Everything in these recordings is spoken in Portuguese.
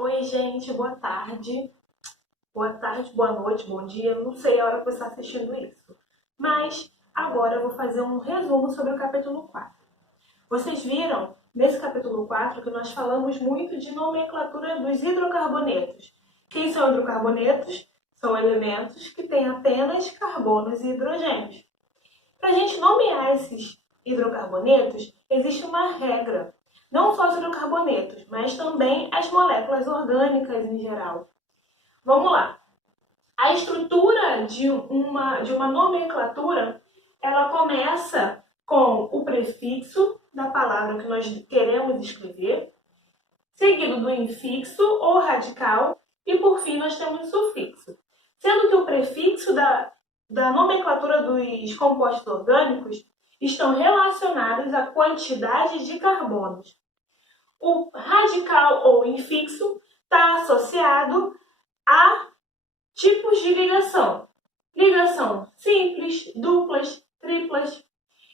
Oi, gente, boa tarde. Boa tarde, boa noite, bom dia. Não sei a hora que você está assistindo isso. Mas agora eu vou fazer um resumo sobre o capítulo 4. Vocês viram nesse capítulo 4 que nós falamos muito de nomenclatura dos hidrocarbonetos. Quem são hidrocarbonetos? São elementos que têm apenas carbonos e hidrogênios. Para a gente nomear esses hidrocarbonetos, existe uma regra. Não só os hidrocarbonetos, mas também as moléculas orgânicas em geral. Vamos lá. A estrutura de uma nomenclatura, ela começa com o prefixo da palavra que nós queremos escrever, seguido do infixo ou radical, e por fim nós temos o sufixo. Sendo que o prefixo da nomenclatura dos compostos orgânicos estão relacionados à quantidade de carbonos. O radical ou infixo está associado a tipos de ligação. Ligação simples, duplas, triplas.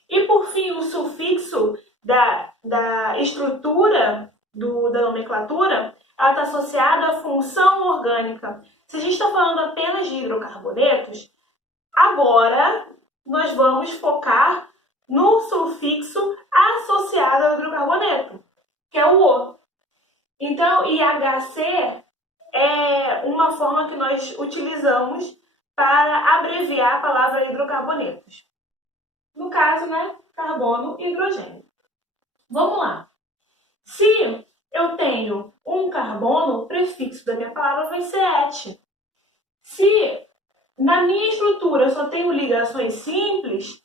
E por fim, o sufixo da estrutura da nomenclatura, ela está associada à função orgânica. Se a gente está falando apenas de hidrocarbonetos, agora nós vamos focar no sufixo associado ao hidrocarboneto, que é o O. Então, IHC é uma forma que nós utilizamos para abreviar a palavra hidrocarbonetos. No caso, carbono e hidrogênio. Vamos lá. Se eu tenho um carbono, o prefixo da minha palavra vai ser et. Se na minha estrutura eu só tenho ligações simples,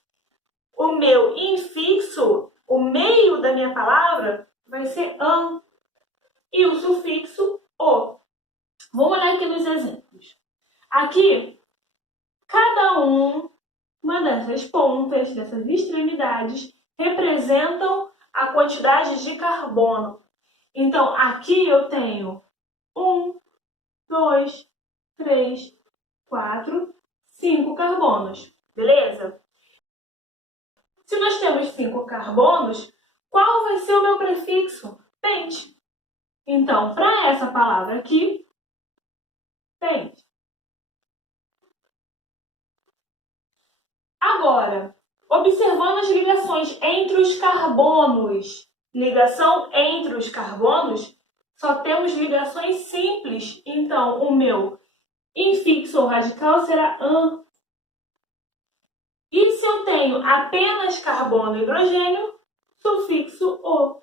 o meu infixo, o meio da minha palavra, vai ser an. E o sufixo o. Vamos olhar aqui nos exemplos. Aqui, cada uma dessas pontas, dessas extremidades, representam a quantidade de carbono. Então, aqui eu tenho 1, 2, 3, 4, 5 carbonos. Beleza? Se nós temos 5 carbonos, qual vai ser o meu prefixo? Pente. Então, para essa palavra aqui, pente. Agora, observando as ligações entre os carbonos, ligação entre os carbonos, só temos ligações simples. Então, o meu infixo ou radical será an. E se eu tenho apenas carbono e hidrogênio, sufixo o.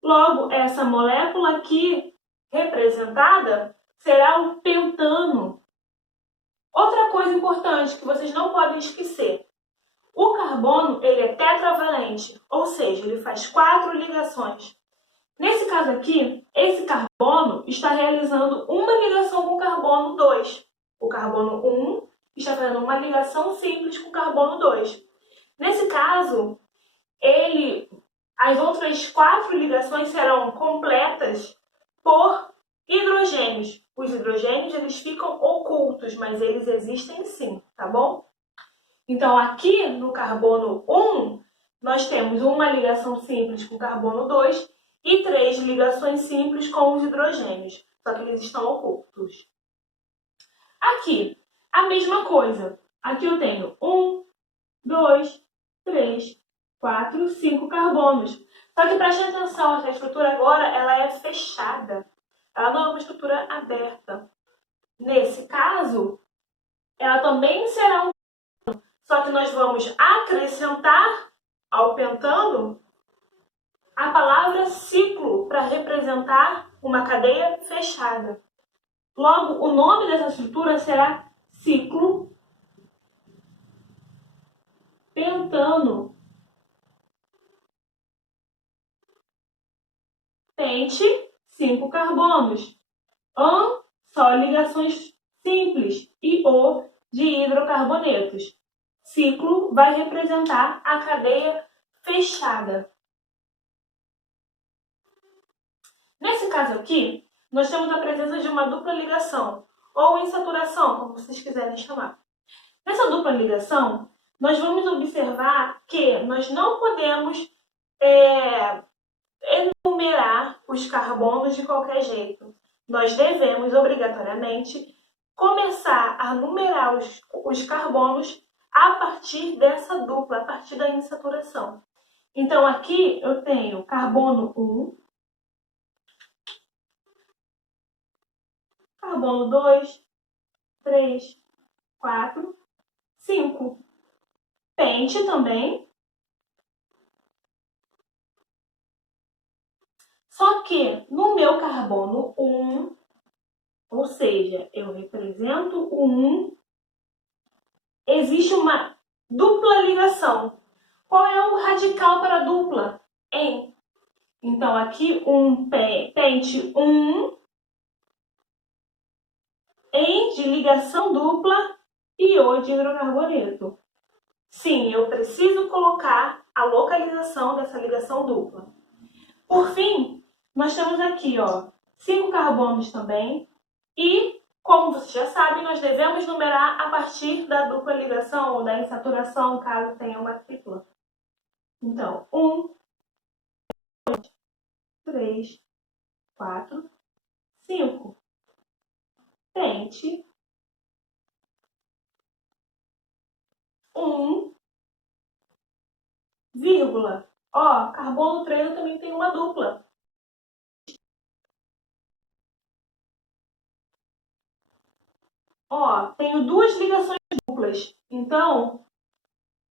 Logo, essa molécula aqui representada será o pentano. Outra coisa importante que vocês não podem esquecer. O carbono ele é tetravalente, ou seja, ele faz 4 ligações. Nesse caso aqui, esse carbono está realizando uma ligação com o carbono 2. O carbono 1 está fazendo uma ligação simples com o carbono 2. Nesse caso, as outras 4 ligações serão completas por hidrogênios. Os hidrogênios eles ficam ocultos, mas eles existem sim, tá bom? Então, aqui no carbono 1, nós temos uma ligação simples com o carbono 2 e 3 ligações simples com os hidrogênios, só que eles estão ocultos. Aqui, a mesma coisa. Aqui eu tenho 1, 2, 3, 4, 5 carbonos. Só que preste atenção, essa estrutura agora ela é fechada. Ela não é uma estrutura aberta. Nesse caso, ela também será só que nós vamos acrescentar ao pentano a palavra ciclo para representar uma cadeia fechada. Logo, o nome dessa estrutura será ciclo pentano. Pente, 5 carbonos. An, só ligações simples. E O, de hidrocarbonetos. Ciclo vai representar a cadeia fechada. Nesse caso aqui, nós temos a presença de uma dupla ligação, ou insaturação, como vocês quiserem chamar. Nessa dupla ligação, nós vamos observar que nós não podemos enumerar os carbonos de qualquer jeito. nós devemos obrigatoriamente começar a numerar os carbonos a partir dessa dupla, a partir da insaturação. Então, aqui eu tenho carbono 1, carbono 2, 3, 4, 5. Pente também. Só que no meu carbono 1, ou seja, eu represento o 1, existe uma dupla ligação. Qual é o radical para a dupla? Em. Então, aqui pente 1, em de ligação dupla e O de hidrocarboneto. Sim, eu preciso colocar a localização dessa ligação dupla. Por fim, nós temos aqui, 5 carbonos também. E, como vocês já sabem, nós devemos numerar a partir da dupla ligação ou da insaturação, caso tenha uma tripla. Então, 1, 2, 3, 4, 5. Pente 1, vírgula. Carbono 3 eu também tenho uma dupla. Tenho duas ligações duplas. Então,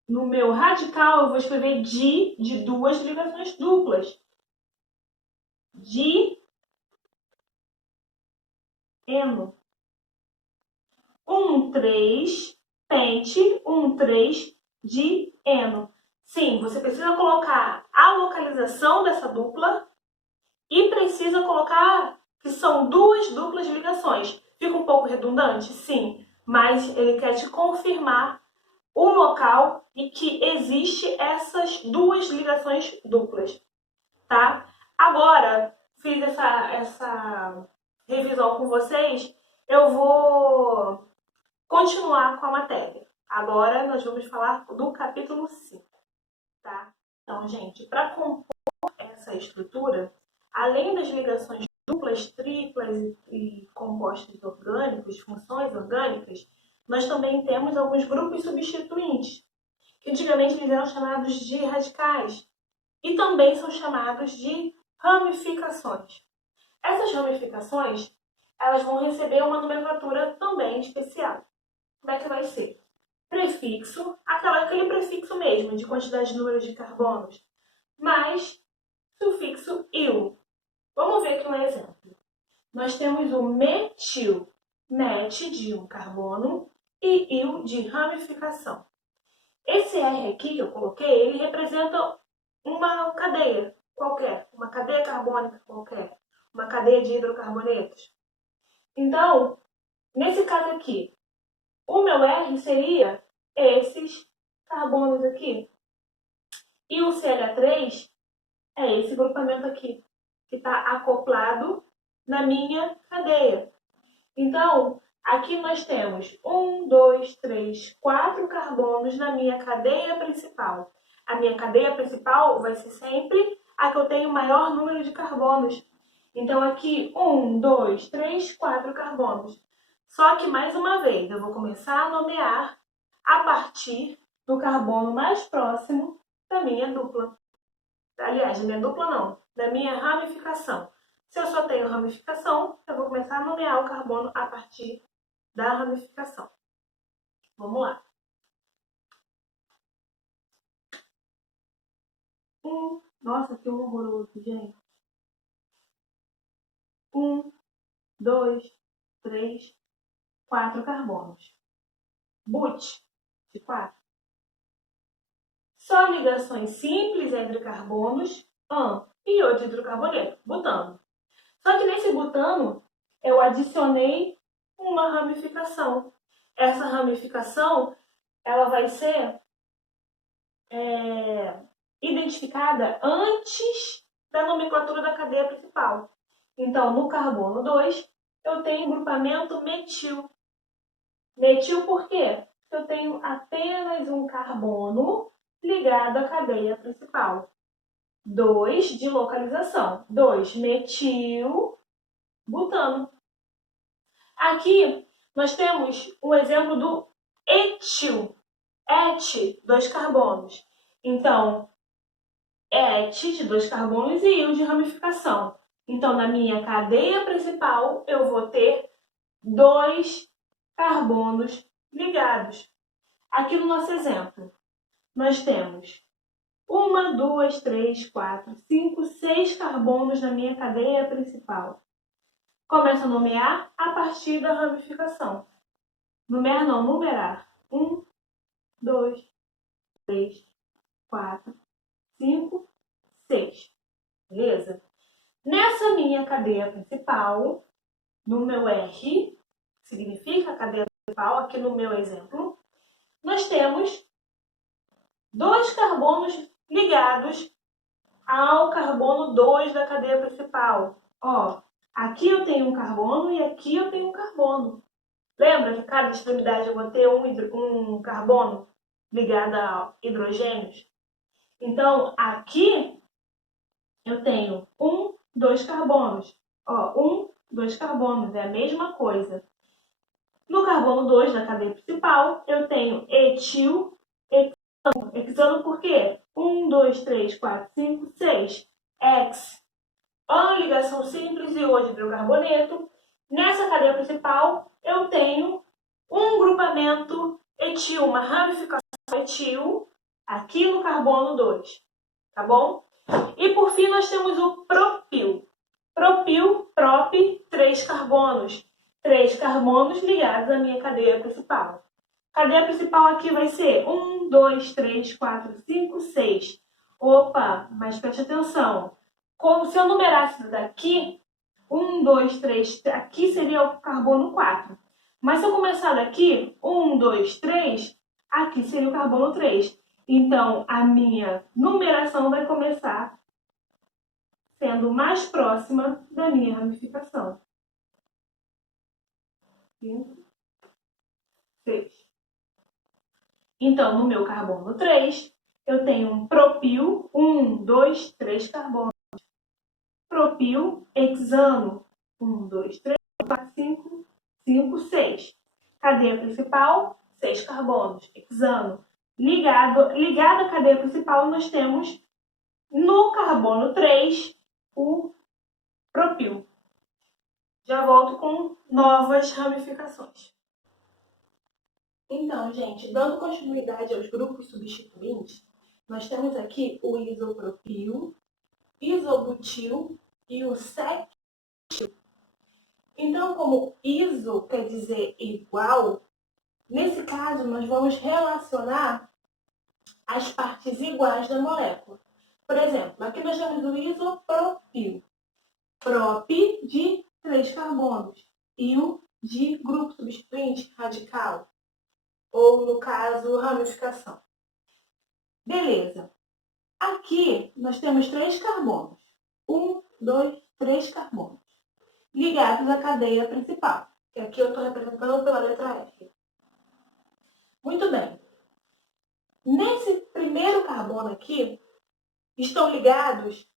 no meu radical, eu vou escrever de duas ligações duplas. Eno. 3, pente, 3, eno. Sim, você precisa colocar a localização dessa dupla e precisa colocar que são duas duplas ligações. Fica um pouco redundante? Sim, mas ele quer te confirmar o local e que existe essas duas ligações duplas, tá? Agora, fiz essa revisão com vocês, eu vou continuar com a matéria. Agora nós vamos falar do capítulo 5, tá? Então, gente, para compor essa estrutura, além das ligações duplas, triplas e compostos orgânicos, funções orgânicas, nós também temos alguns grupos substituintes, que antigamente eles eram chamados de radicais, e também são chamados de ramificações. Essas ramificações, elas vão receber uma nomenclatura também especial. Como é que vai ser? Prefixo, aquele prefixo mesmo, de quantidade de números de carbonos, mais sufixo -il. Vamos ver aqui um exemplo. Nós temos o metil, met de um carbono e -il de ramificação. Esse R aqui que eu coloquei, ele representa uma cadeia qualquer, uma cadeia carbônica qualquer, uma cadeia de hidrocarbonetos. Então, nesse caso aqui, o meu R seria esses carbonos aqui. E o CH3 é esse grupamento aqui, que está acoplado na minha cadeia. Então, aqui nós temos 1, 2, 3, 4 carbonos na minha cadeia principal. A minha cadeia principal vai ser sempre a que eu tenho o maior número de carbonos. Então, aqui 1, 2, 3, 4 carbonos. Só que, mais uma vez, eu vou começar a nomear a partir do carbono mais próximo da minha dupla. Aliás, da minha dupla não, da minha ramificação. Se eu só tenho ramificação, eu vou começar a nomear o carbono a partir da ramificação. Vamos lá. 1, nossa, que horroroso, gente. 1, 2, 3, 4 carbonos. But, de 4. Só ligações simples entre carbonos, AN e O de hidrocarboneto, butano. Só que nesse butano, eu adicionei uma ramificação. Essa ramificação, ela vai ser identificada antes da nomenclatura da cadeia principal. Então, no carbono 2, eu tenho o grupamento metil. Metil por quê? Porque eu tenho apenas um carbono ligado à cadeia principal. 2 de localização. 2 metil butano. Aqui nós temos um exemplo do etil. Et, 2 carbonos. Então, et de 2 carbonos e íon de ramificação. Então, na minha cadeia principal, eu vou ter 2 carbonos ligados. Aqui no nosso exemplo, nós temos 1, 2, 3, 4, 5, 6 carbonos na minha cadeia principal. Começo a nomear a partir da ramificação. Numerar não, numerar. 1, 2, 3, 4, 5, 6. Beleza? Nessa minha cadeia principal, no meu R, significa a cadeia principal, aqui no meu exemplo, nós temos 2 carbonos ligados ao carbono 2 da cadeia principal. Ó, aqui eu tenho um carbono e aqui eu tenho um carbono. Lembra que cada extremidade eu vou ter um carbono ligado a hidrogênios? Então, aqui eu tenho 2 carbonos. Ó, 2 carbonos, é a mesma coisa. No carbono 2 da cadeia principal, eu tenho etil, hexano. Hexano por quê? 1, 2, 3, 4, 5, 6. Hex. Uma ligação simples e hoje hidrocarboneto. Nessa cadeia principal, eu tenho um grupamento etil, uma ramificação etil, aqui no carbono 2. Tá bom? E por fim, nós temos o propil. Propil, prop, 3 carbonos. 3 carbonos ligados à minha cadeia principal. Cadeia principal aqui vai ser 1, 2, 3, 4, 5, 6. Opa, mas preste atenção. Como se eu numerasse daqui, 1, 2, 3, aqui seria o carbono 4. Mas se eu começar daqui, 1, 2, 3, aqui seria o carbono 3. Então, a minha numeração vai começar sendo mais próxima da minha ramificação. 5, 6. Então, no meu carbono 3, eu tenho um propil, 1, 2, 3 carbonos. Propil, hexano, 1, 2, 3, 4, 5, 5, 6. Cadeia principal, 6 carbonos. Hexano. Ligado à cadeia principal, nós temos no carbono 3 o propil. Já volto com novas ramificações. Então, gente, dando continuidade aos grupos substituintes, nós temos aqui o isopropil, isobutil e o cetil. Então, como iso quer dizer igual, nesse caso nós vamos relacionar as partes iguais da molécula. Por exemplo, aqui nós temos o isopropil. Prop de 3 carbonos. Il de grupo substituinte radical. Ou, no caso, ramificação. Beleza. Aqui nós temos 3 carbonos. 1, 2, 3 carbonos. Ligados à cadeia principal. Que aqui eu estou representando pela letra F. Muito bem. Nesse primeiro carbono aqui, estão ligados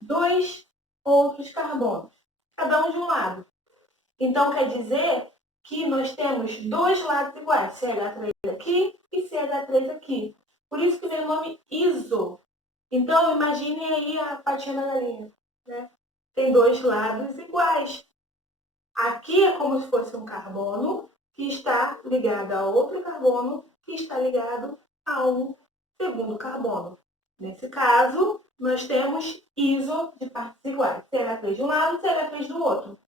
2 outros carbonos, cada um de um lado. Então, quer dizer que nós temos 2 lados iguais, CH3 aqui e CH3 aqui. Por isso que vem o nome iso. Então, imaginem aí a patinha da galinha, né? Tem 2 lados iguais. Aqui é como se fosse um carbono que está ligado a outro carbono que está ligado a um segundo carbono. Nesse caso, nós temos iso de partes iguais, CH3 de um lado e CH3 do outro,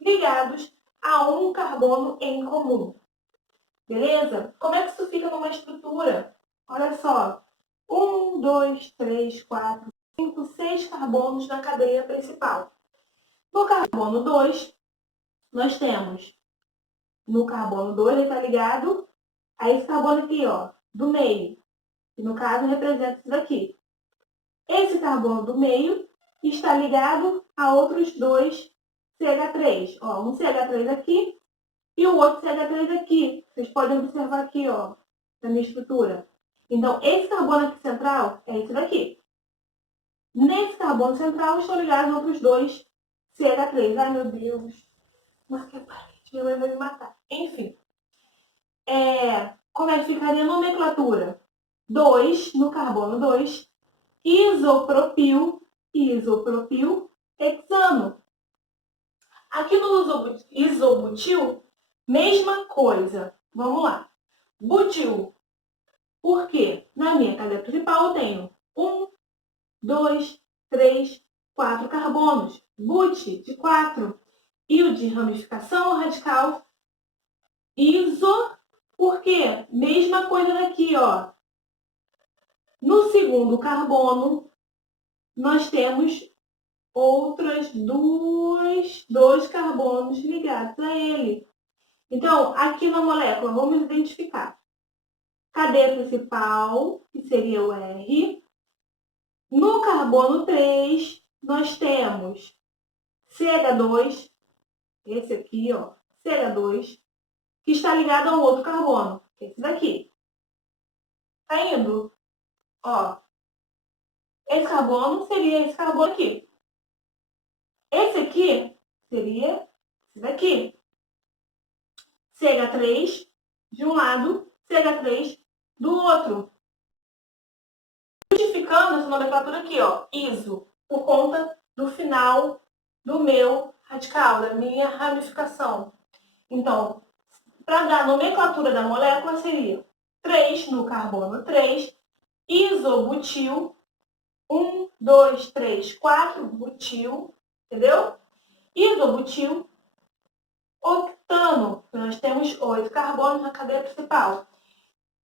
ligados a um carbono em comum. Beleza? Como é que isso fica numa estrutura? Olha só, 1, 2, 3, 4, 5, 6 carbonos na cadeia principal. No carbono 2, nós temos, no carbono 2, ele está ligado a esse carbono aqui, ó, do meio, que no caso representa isso daqui. Esse carbono do meio está ligado a outros 2 CH3. Ó, um CH3 aqui e o outro CH3 aqui. Vocês podem observar aqui, ó, na minha estrutura. Então, esse carbono aqui central é esse daqui. Nesse carbono central estão ligados outros 2 CH3. Ai, meu Deus. Marquei a parede, minha mãe vai me matar. Enfim. Como é que ficaria a nomenclatura? 2 no carbono 2, isopropil, hexano. Aqui no isobutil, mesma coisa. Vamos lá. Butil. Por quê? Na minha cadeia principal eu tenho 1, 2, 3, 4 carbonos. But de 4. E o de ramificação radical iso. Por quê? Mesma coisa daqui, ó. No segundo carbono, nós temos outras dois carbonos ligados a ele. Então, aqui na molécula, vamos identificar. Cadeia principal, que seria o R. No carbono 3, nós temos CH2, esse aqui, ó, CH2, que está ligado a um outro carbono, que é esse daqui. Tá indo? Ó, esse carbono seria esse carbono aqui. Esse aqui seria esse daqui. CH3 de um lado, CH3 do outro. Justificando essa nomenclatura aqui, ó, iso, por conta do final do meu radical, da minha ramificação. Então, para dar a nomenclatura da molécula, seria 3 no carbono 3, isobutil, 1, 2, 3, 4, butil, entendeu? Isobutil, octano, nós temos 8 carbonos na cadeia principal.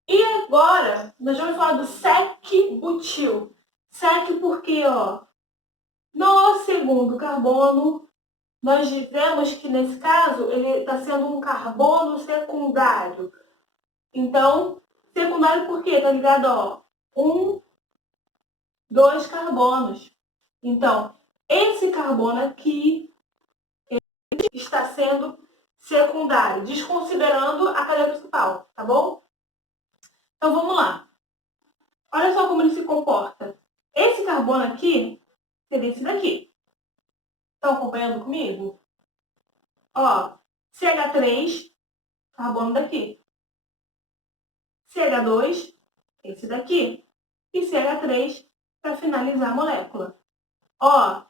E agora, nós vamos falar do sec-butil. Sec porque, ó, no segundo carbono, nós dizemos que, nesse caso, ele está sendo um carbono secundário. Então, secundário por quê? Está ligado, ó, 1, 2 carbonos. Então, esse carbono aqui está sendo secundário, desconsiderando a cadeia principal, tá bom? Então, vamos lá. Olha só como ele se comporta. Esse carbono aqui seria esse daqui. Estão acompanhando comigo? Ó, CH3, carbono daqui. CH2, esse daqui. E CH3 para finalizar a molécula. Ó,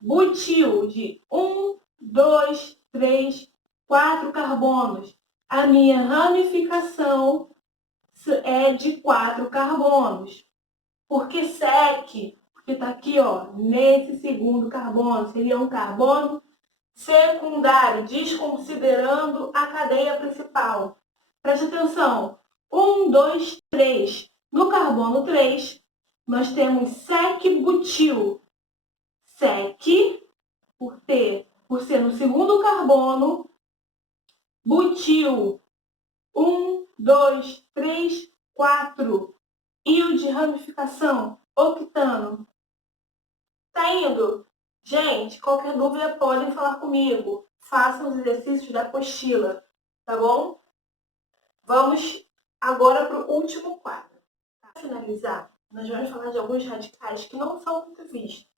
butil de 1, 2, 3, 4 carbonos. A minha ramificação é de 4 carbonos. Por que sec? Porque está aqui, ó, nesse segundo carbono. Seria um carbono secundário, desconsiderando a cadeia principal. Preste atenção. 1, 2, 3. No carbono 3, nós temos sec-butil. Sec, por ser no segundo carbono, butil. 1, 2, 3, 4. E o de ramificação, octano. Tá indo? Gente, qualquer dúvida podem falar comigo. Façam os exercícios da apostila, tá bom? Vamos agora para o último quadro. Para finalizar, nós vamos falar de alguns radicais que não são muito vistos.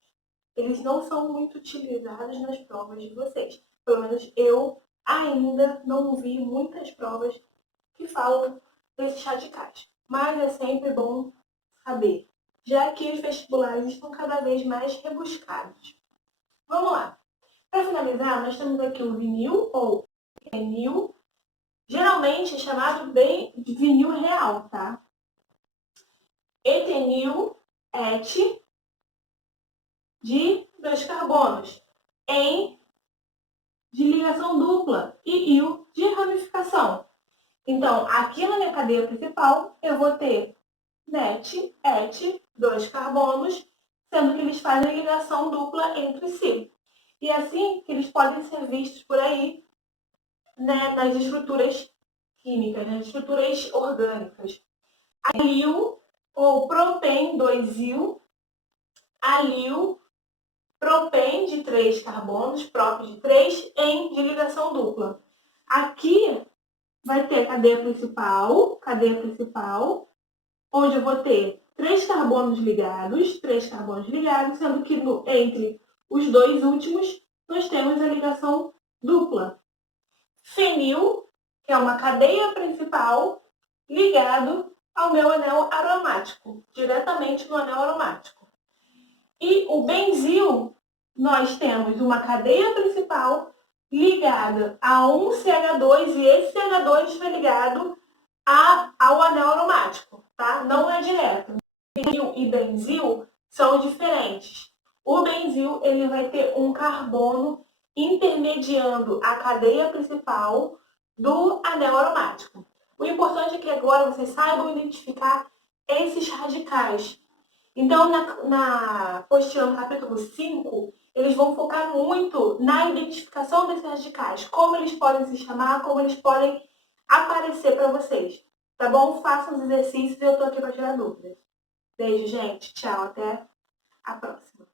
Eles não são muito utilizados nas provas de vocês. Pelo menos eu ainda não vi muitas provas que falam desses radicais. Mas é sempre bom saber, já que os vestibulares estão cada vez mais rebuscados. Vamos lá. Para finalizar, nós temos aqui o vinil ou etenil. Geralmente é chamado bem de vinil real, tá? Etenil, et, de 2 carbonos, em de ligação dupla e il de ramificação. Então, aqui na minha cadeia principal, eu vou ter net, et, 2 carbonos, sendo que eles fazem ligação dupla entre si. E é assim que eles podem ser vistos por aí, né, nas estruturas químicas, nas estruturas orgânicas. Alil, ou propen 2-il, alil, propen de 3 carbonos, prop de 3, em de ligação dupla. Aqui vai ter cadeia principal, onde eu vou ter 3 carbonos ligados, sendo que entre os dois últimos nós temos a ligação dupla. Fenil, que é uma cadeia principal, ligado ao meu anel aromático, diretamente no anel aromático. E o benzil, nós temos uma cadeia principal ligada a um CH2 e esse CH2 está ligado ao anel aromático, tá? Não é direto. Fenil e benzil são diferentes. O benzil ele vai ter um carbono intermediando a cadeia principal do anel aromático. O importante é que agora vocês saibam identificar esses radicais. Então, na apostila no capítulo 5, eles vão focar muito na identificação desses radicais, como eles podem se chamar, como eles podem aparecer para vocês. Tá bom? Façam os exercícios e eu tô aqui para tirar dúvidas. Beijo, gente. Tchau. Até a próxima.